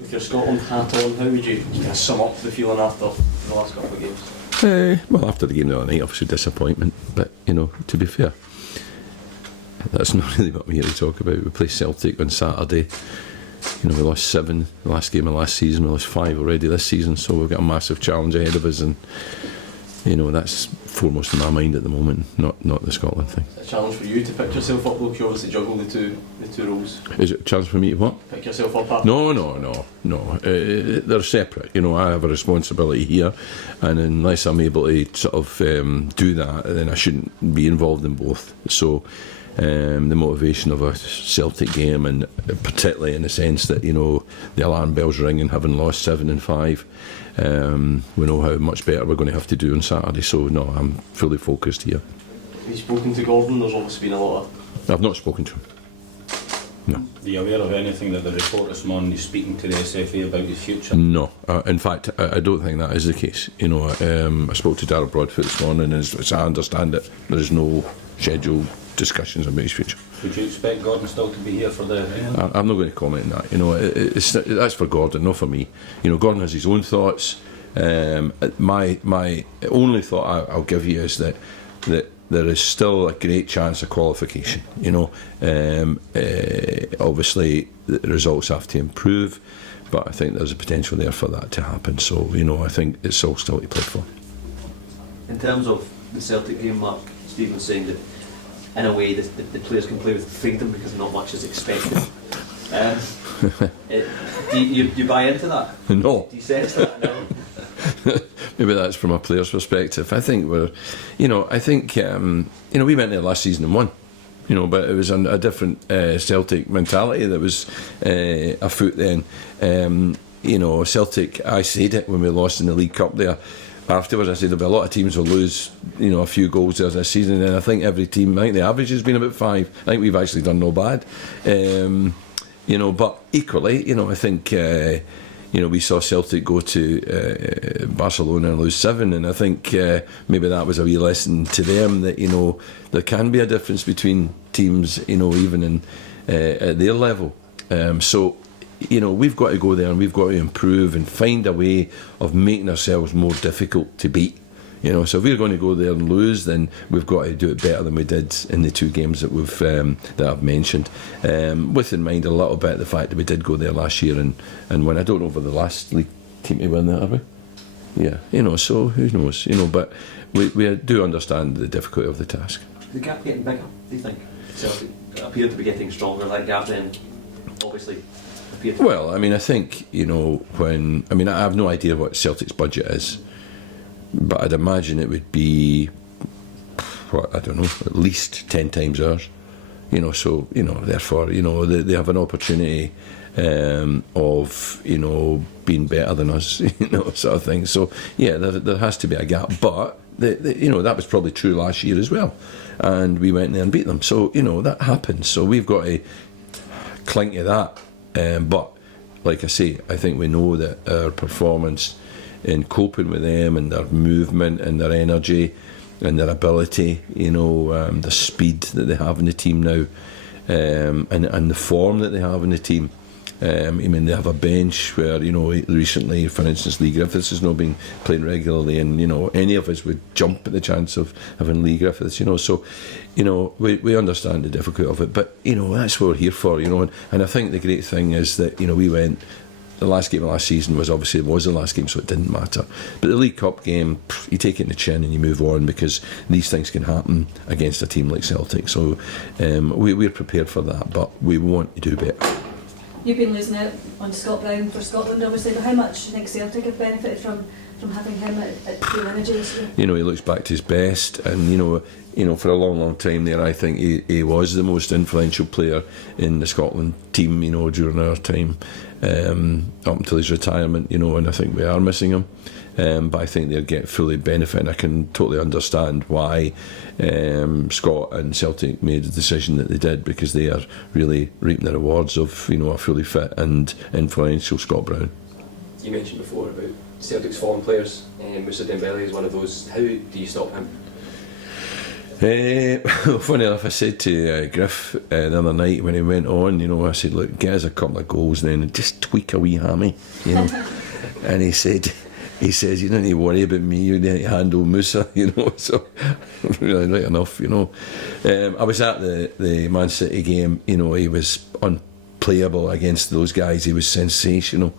With your Scotland hat on, how would you kind of sum up the feeling after the last couple of games? Well, after the game the other night, obviously disappointment, but to be fair, that's not really what we're here to talk about. We play Celtic on Saturday. We lost 7 the last game of last season. We lost 5 already this season, so we've got a massive challenge ahead of us, and that's foremost in my mind at the moment, not the Scotland thing. It's a challenge for you to pick yourself up, though, 'cause you obviously juggle the two roles. Is it a challenge for me to what? Pick yourself up after? No. They're separate. I have a responsibility here, and unless I'm able to sort of do that, then I shouldn't be involved in both. So the motivation of a Celtic game, and particularly in the sense that the alarm bells ringing, having lost 7 and 5, we know how much better we're going to have to do on Saturday. So no, I'm fully focused here. Have you spoken to Gordon? There's obviously been a lot of... I've not spoken to him. No. Are you aware of anything that the report this morning is speaking to the SFA about his future? No. In fact, I don't think that is the case. I spoke to Darrell Broadfoot this morning, and as I understand it, there is no scheduled discussions about his future. Would you expect Gordon still to be here for the... I'm not going to comment on that. That's for Gordon, not for me. Gordon has his own thoughts. My only thought I'll give you is that there is still a great chance of qualification. Obviously the results have to improve, but I think there's a potential there for that to happen. So I think it's all still to play for. In terms of the Celtic game, Mark, Stephen was saying that in a way the players can play with freedom because not much is expected. Do you buy into that? No. Do you sense that? No. Maybe that's from a player's perspective. I think we went there last season and won, but it was a different Celtic mentality that was afoot then. Celtic, I said it when we lost in the League Cup there. Afterwards, I said there'll be a lot of teams will lose, a few goals there this season, and I think every team, I think the average has been about 5. I think we've actually done no bad, but equally, I think. We saw Celtic go to Barcelona and lose 7, and I think maybe that was a wee lesson to them that there can be a difference between teams, even in at their level. So we've got to go there and we've got to improve and find a way of making ourselves more difficult to beat. So if we're going to go there and lose, then we've got to do it better than we did in the 2 games that we've that I've mentioned. With in mind a little bit the fact that we did go there last year and when I don't know over the last league team to win that, are we? Yeah, so who knows? But we do understand the difficulty of the task. The gap getting bigger, do you think? Celtic appeared to be getting stronger. That gap then, obviously. Well, I think I have no idea what Celtic's budget is. But I'd imagine it would be, I don't know, at least 10 times ours. So therefore, they have an opportunity of being better than us, sort of thing. So yeah, there has to be a gap. But that was probably true last year as well, and we went there and beat them. So that happens. So we've got to cling to that. But like I say, I think we know that our performance in coping with them and their movement and their energy and their ability, the speed that they have in the team now, and the form that they have in the team. They have a bench where, recently, for instance, Lee Griffiths has not been playing regularly, and, any of us would jump at the chance of having Lee Griffiths, so, we understand the difficulty of it, but, that's what we're here for, and I think the great thing is that, we went. The last game of last season was the last game, so it didn't matter. But the League Cup game, you take it in the chin and you move on, because these things can happen against a team like Celtic. So we're prepared for that, but we want to do better. You've been losing out on Scott Brown for Scotland, obviously, but how much do you think Celtic have benefited from having him at full energy this year? He looks back to his best, and for a long time there, I think he was the most influential player in the Scotland team, during our time, up until his retirement, and I think we are missing him. But I think they'll get fully benefit, and I can totally understand why Scott and Celtic made the decision that they did, because they are really reaping the rewards of a fully fit and influential Scott Brown. You mentioned before about Celtic's foreign players, Moussa Dembele is one of those. How do you stop him? Funny enough, I said to Griff the other night when he went on, I said, look, get us a couple of goals then and just tweak a wee hammy, and he says, you don't need to worry about me, you need to handle Musa, so really right enough, I was at the Man City game, he was unplayable against those guys, he was sensational,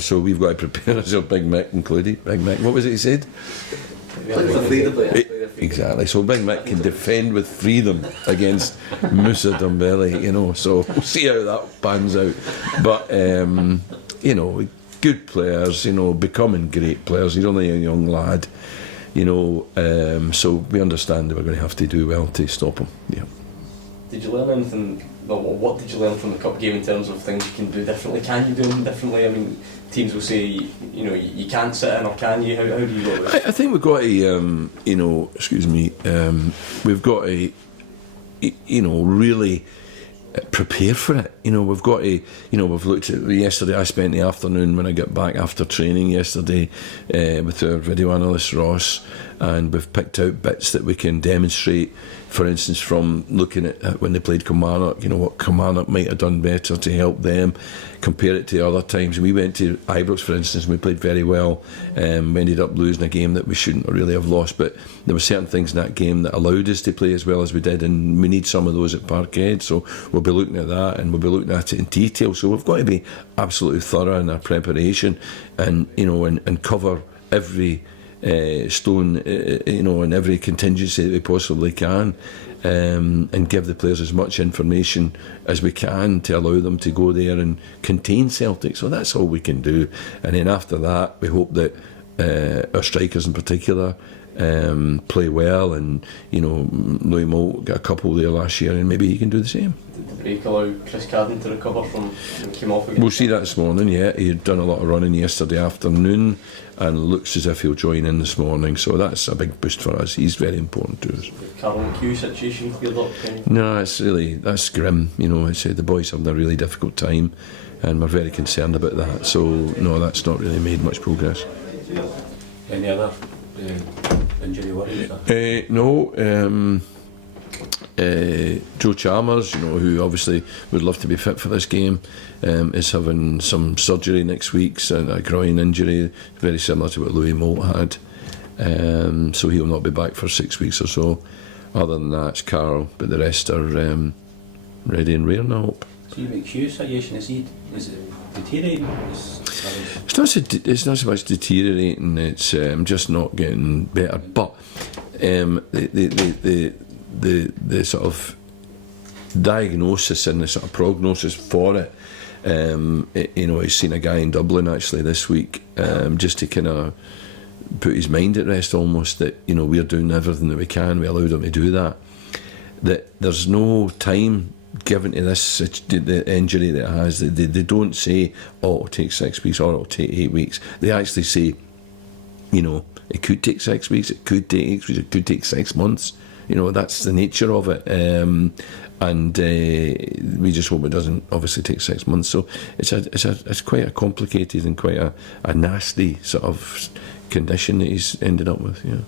so we've got to prepare ourselves, Big Mick included. Big Mick, what was it he said? Play for freedom. Exactly, so Big Mick can defend with freedom against Musa Dembele, so we'll see how that pans out. But, good players, becoming great players. He's only a young lad, so we understand that we're going to have to do well to stop him. Yeah. Did you learn anything? Well, what did you learn from the cup game in terms of things you can do differently? Can you do them differently? I mean, teams will say, you can't sit in, or can you? How do you go with it? I think we've got to, we've got to, really prepare for it. We've got to, we've looked at yesterday. I spent the afternoon when I got back after training yesterday with our video analyst Ross, and we've picked out bits that we can demonstrate. For instance, from looking at when they played Kilmarnock, what Kilmarnock might have done better to help them, compare it to other times. And we went to Ibrox, for instance, and we played very well. We ended up losing a game that we shouldn't really have lost, but there were certain things in that game that allowed us to play as well as we did, and we need some of those at Parkhead. So we'll be looking at that, and we'll be looking at it in detail. So we've got to be absolutely thorough in our preparation, and and cover every stone, in every contingency that we possibly can, and give the players as much information as we can to allow them to go there and contain Celtic. So that's all we can do. And then after that, we hope that our strikers in particular play well, and Louis Moult got a couple there last year, and maybe he can do the same. Did the break allow Chris Cadden to recover from came off again? We'll see that this morning. Yeah, he had done a lot of running yesterday afternoon, and looks as if he'll join in this morning, so that's a big boost for us. He's very important to us. The Carl McHugh situation cleared up? No, that's grim. I said the boys having a really difficult time, and we're very concerned about that. So no, that's not really made much progress. Any other injury worries? No. Joe Chalmers, who obviously would love to be fit for this game, is having some surgery next week, so a groin injury, very similar to what Louis Moult had. So he'll not be back for 6 weeks or so. Other than that, it's Carl, but the rest are ready and rearing, I hope. So you McHugh's situation, is it deteriorating? It's not so much deteriorating, it's just not getting better. But the sort of diagnosis and the sort of prognosis for it, he's seen a guy in Dublin actually this week, just to kind of put his mind at rest almost, that we're doing everything that we can, we allowed him to do that, that there's no time given to this, the injury that it has. They don't say, it'll take 6 weeks or it'll take 8 weeks. They actually say, it could take 6 weeks, it could take 8 weeks, it could take 6 months. That's the nature of it, and we just hope it doesn't obviously take 6 months. So it's quite a complicated and quite a nasty sort of condition that he's ended up with. Yeah.